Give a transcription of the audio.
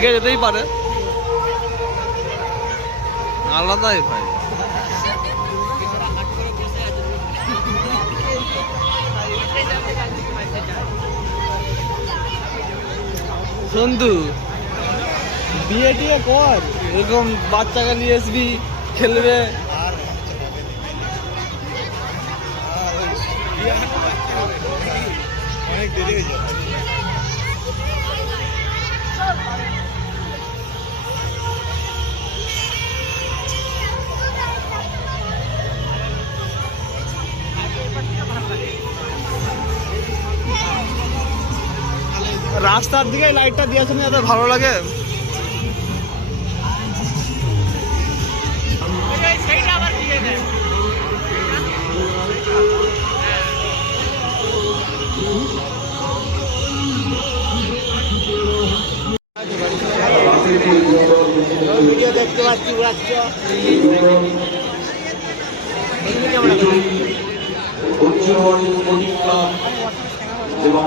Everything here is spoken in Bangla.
আছে যেতেই পারে। আলাদাই ভাই। সন্ধু। বিয়ে টিয়ে কর। এরকম বাচ্চা কালি আসবি খেলবে। অনেক দেরি হয়ে যাবে। রাস্তার দিকে লাইটটা দিয়েছে না এত ভালো লাগে। ভিডিও দেখতে পাচ্ছি উড়াচ্ছ। এবং